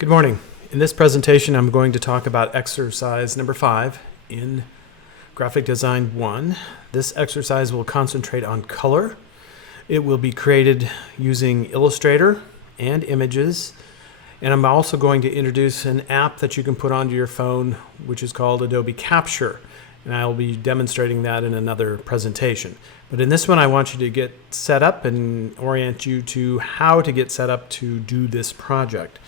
Good morning. In this presentation, I'm going to talk about exercise number 5 in Graphic Design 1. This exercise will concentrate on color. It will be created using Illustrator and images. And I'm also going to introduce an app that you can put onto your phone, which is called Adobe Capture. And I'll be demonstrating that in another presentation. But in this one, I want you to get set up and orient you to how to get set up to do this project.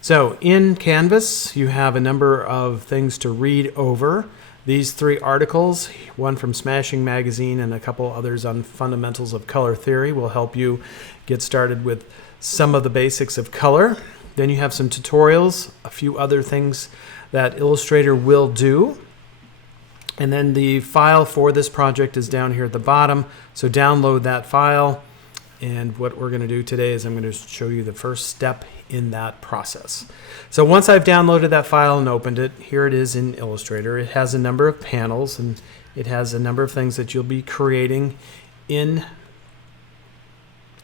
So in Canvas, you have a number of things to read over. These 3 articles, one from Smashing Magazine and a couple others on fundamentals of color theory, will help you get started with some of the basics of color. Then you have some tutorials, a few other things that Illustrator will do. And then the file for this project is down here at the bottom. So download that file. And what we're going to do today is I'm going to show you the first step in that process. So once I've downloaded that file and opened it, here it is in Illustrator. It has a number of panels and it has a number of things that you'll be creating in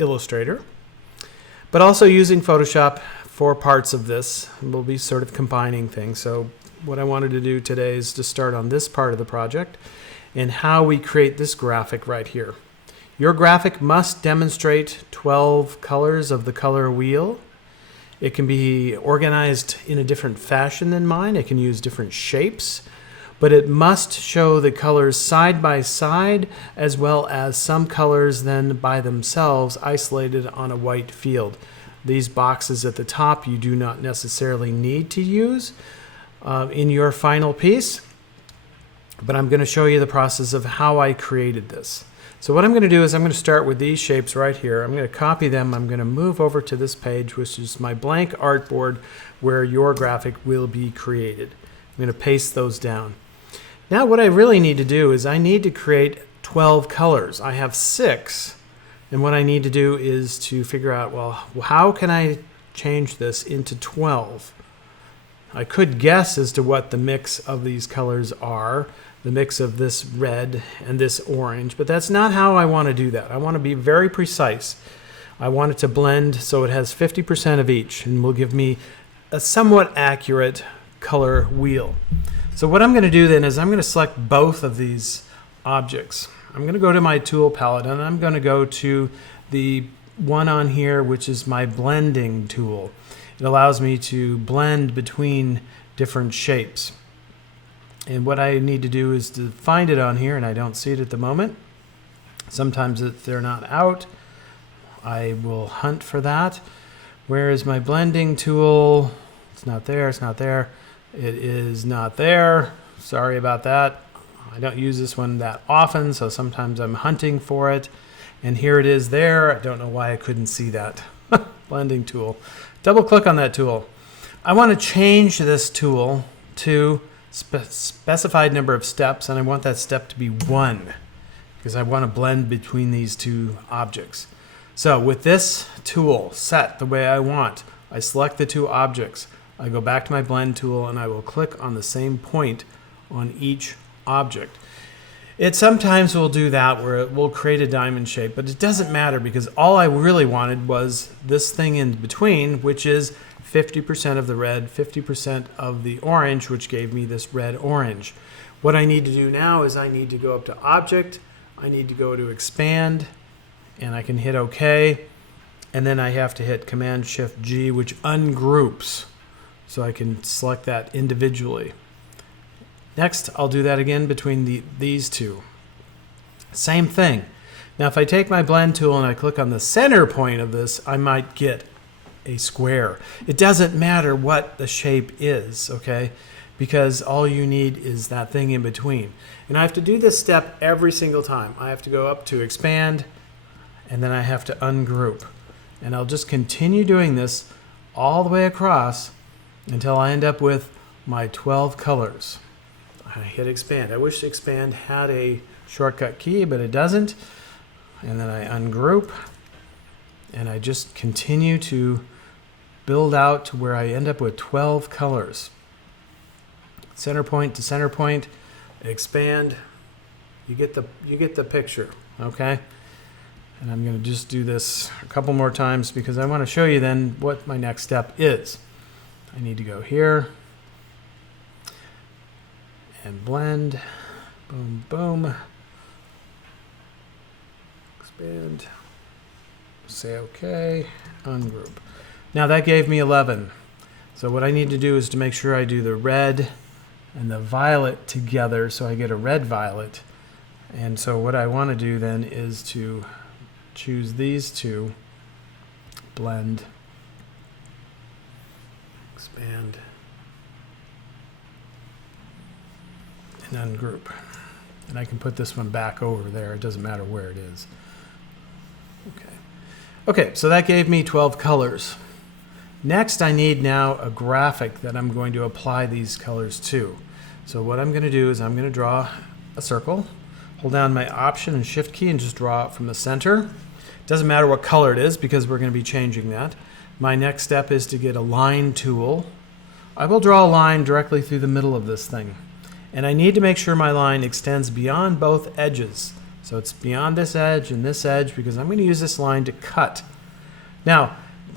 Illustrator. But also using Photoshop for parts of this. We'll be sort of combining things. So what I wanted to do today is to start on this part of the project and how we create this graphic right here. Your graphic must demonstrate 12 colors of the color wheel. It can be organized in a different fashion than mine. It can use different shapes, but it must show the colors side by side as well as some colors then by themselves isolated on a white field. These boxes at the top you do not necessarily need to use in your final piece, but I'm going to show you the process of how I created this. So what I'm going to do is I'm going to start with these shapes right here. I'm going to copy them. I'm going to move over to this page, which is my blank artboard where your graphic will be created. I'm going to paste those down. Now what I really need to do is I need to create 12 colors. I have 6. And what I need to do is to figure out, well, how can I change this into 12? I could guess as to what the mix of these colors are. The mix of this red and this orange, but that's not how I want to do that. I want to be very precise. I want it to blend so it has 50% of each and will give me a somewhat accurate color wheel. So what I'm going to do then is I'm going to select both of these objects. I'm going to go to my tool palette and I'm going to go to the one on here, which is my blending tool. It allows me to blend between different shapes. And what I need to do is to find it on here, and I don't see it at the moment. Sometimes if they're not out, I will hunt for that. Where is my blending tool? It's not there, it's not there. It is not there. Sorry about that. I don't use this one that often, so sometimes I'm hunting for it. And here it is there. I don't know why I couldn't see that. Blending tool. Double click on that tool. I want to change this tool to specified number of steps, and I want that step to be 1 because I want to blend between these two objects. So with this tool set the way I want, I select the 2 objects. I go back to my blend tool and I will click on the same point on each object. It sometimes will do that where it will create a diamond shape, but it doesn't matter because all I really wanted was this thing in between, which is 50% of the red, 50% of the orange, which gave me this red-orange. What I need to do now is I need to go up to Object, I need to go to Expand, and I can hit OK, and then I have to hit Command-Shift-G, which ungroups, so I can select that individually. Next, I'll do that again between these 2. Same thing. Now, if I take my blend tool and I click on the center point of this, I might get a square. It doesn't matter what the shape is, okay? Because all you need is that thing in between. And I have to do this step every single time. I have to go up to Expand, and then I have to ungroup. And I'll just continue doing this all the way across until I end up with my 12 colors. I hit Expand. I wish Expand had a shortcut key, but it doesn't. And then I ungroup, and I just continue to build out to where I end up with 12 colors. Center point to center point, expand. You get the picture, okay? And I'm going to just do this a couple more times because I want to show you then what my next step is. I need to go here and blend. Boom, boom. Expand. Say OK. Ungroup. Now that gave me 11. So what I need to do is to make sure I do the red and the violet together so I get a red violet. And so what I want to do then is to choose these two, blend, expand, and ungroup. And I can put this one back over there. It doesn't matter where it is. Okay, so that gave me 12 colors. Next, I need now a graphic that I'm going to apply these colors to. So what I'm going to do is I'm going to draw a circle, hold down my Option and Shift key and just draw it from the center. Doesn't matter what color it is because we're going to be changing that. My next step is to get a line tool. I will draw a line directly through the middle of this thing. And I need to make sure my line extends beyond both edges. So it's beyond this edge and this edge because I'm going to use this line to cut. Now,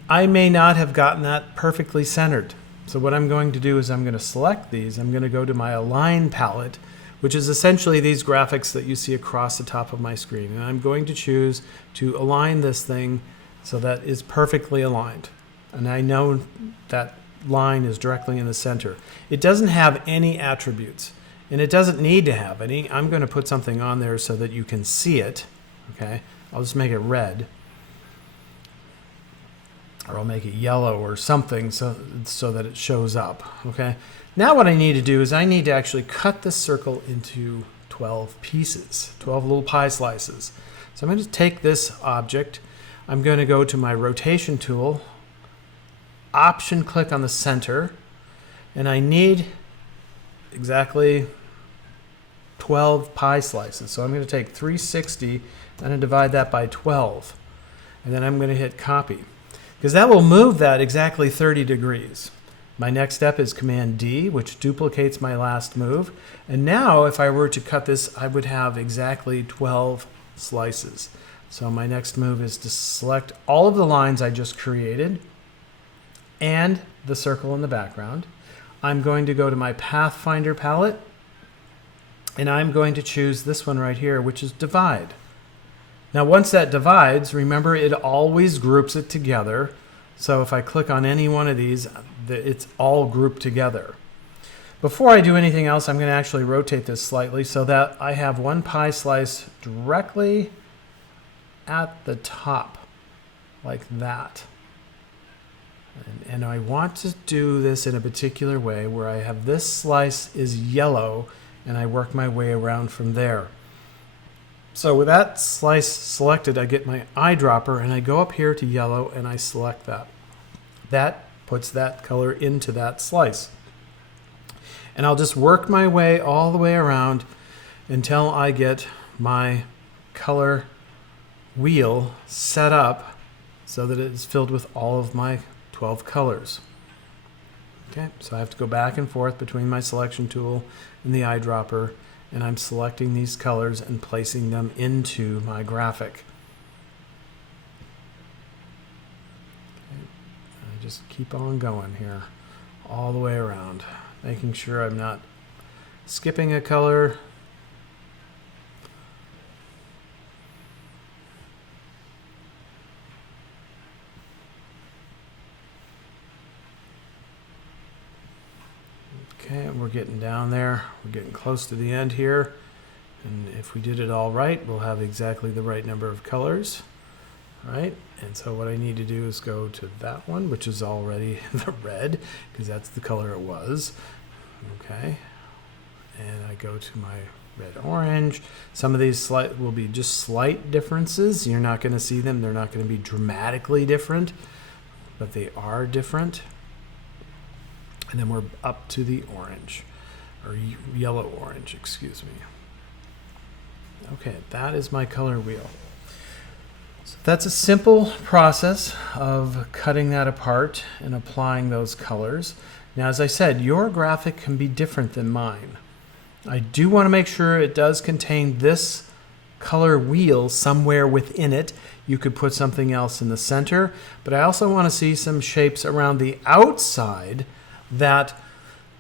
I may not have gotten that perfectly centered. So what I'm going to do is I'm going to select these. I'm going to go to my Align palette, which is essentially these graphics that you see across the top of my screen. And I'm going to choose to align this thing so that it's perfectly aligned. And I know that line is directly in the center. It doesn't have any attributes. And it doesn't need to have any. I'm going to put something on there so that you can see it. Okay, I'll just make it red. Or I'll make it yellow or something so that it shows up. Okay, now what I need to do is I need to actually cut this circle into 12 pieces, 12 little pie slices. So I'm going to take this object. I'm going to go to my rotation tool, Option click on the center, and I need exactly 12 pie slices. So I'm going to take 360 and divide that by 12. And then I'm going to hit copy. Because that will move that exactly 30 degrees. My next step is Command D, which duplicates my last move. And now if I were to cut this, I would have exactly 12 slices. So my next move is to select all of the lines I just created and the circle in the background. I'm going to go to my Pathfinder palette, and I'm going to choose this one right here, which is Divide. Now once that divides, remember it always groups it together. So if I click on any one of these, it's all grouped together. Before I do anything else, I'm going to actually rotate this slightly so that I have one pie slice directly at the top, like that. And I want to do this in a particular way where I have this slice is yellow and I work my way around from there. So with that slice selected, I get my eyedropper and I go up here to yellow and I select that. That puts that color into that slice. And I'll just work my way all the way around until I get my color wheel set up so that it's filled with all of my 12 colors. Okay, so I have to go back and forth between my selection tool and the eyedropper, and I'm selecting these colors and placing them into my graphic. Okay, I just keep on going here all the way around, making sure I'm not skipping a color. Okay, we're getting down there. We're getting close to the end here. And if we did it all right, we'll have exactly the right number of colors. Right? And so what I need to do is go to that one, which is already the red, because that's the color it was. Okay. And I go to my red orange. Some of these will be just slight differences. You're not going to see them. They're not going to be dramatically different, but they are different. And then we're up to the orange, or yellow-orange, excuse me. Okay, that is my color wheel. So that's a simple process of cutting that apart and applying those colors. Now, as I said, your graphic can be different than mine. I do want to make sure it does contain this color wheel somewhere within it. You could put something else in the center, but I also want to see some shapes around the outside that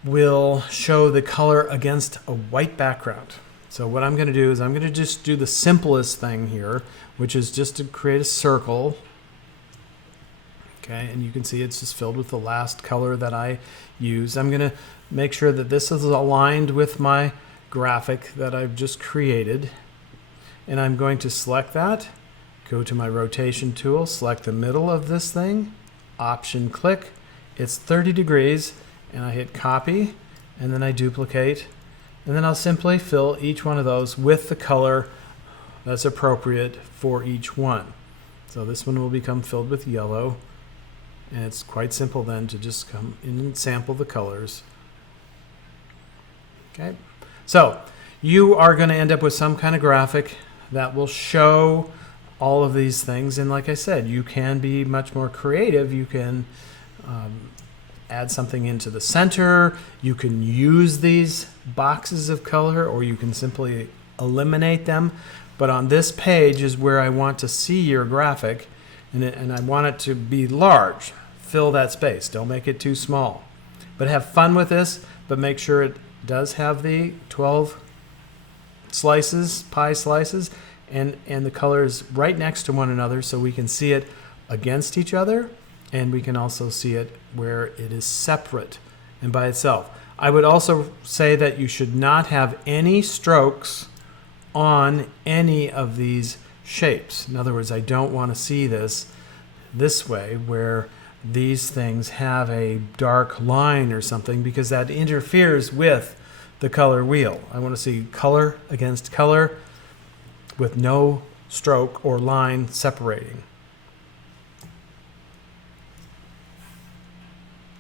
will show the color against a white background. So what I'm going to do is I'm going to just do the simplest thing here, which is just to create a circle. Okay, and you can see it's just filled with the last color that I used. I'm going to make sure that this is aligned with my graphic that I've just created. And I'm going to select that, go to my rotation tool, select the middle of this thing, option click, it's 30 degrees, and I hit copy, and then I duplicate, and then I'll simply fill each one of those with the color that's appropriate for each one. So this one will become filled with yellow, and it's quite simple then to just come in and sample the colors. Okay, so you are going to end up with some kind of graphic that will show all of these things, and like I said, you can be much more creative. You can add something into the center, you can use these boxes of color, or you can simply eliminate them. But on this page is where I want to see your graphic, and I want it to be large. Fill that space, don't make it too small. But have fun with this, but make sure it does have the 12 slices, pie slices, and the colors right next to one another so we can see it against each other, and we can also see it where it is separate and by itself. I would also say that you should not have any strokes on any of these shapes. In other words, I don't want to see this way where these things have a dark line or something, because that interferes with the color wheel. I want to see color against color with no stroke or line separating.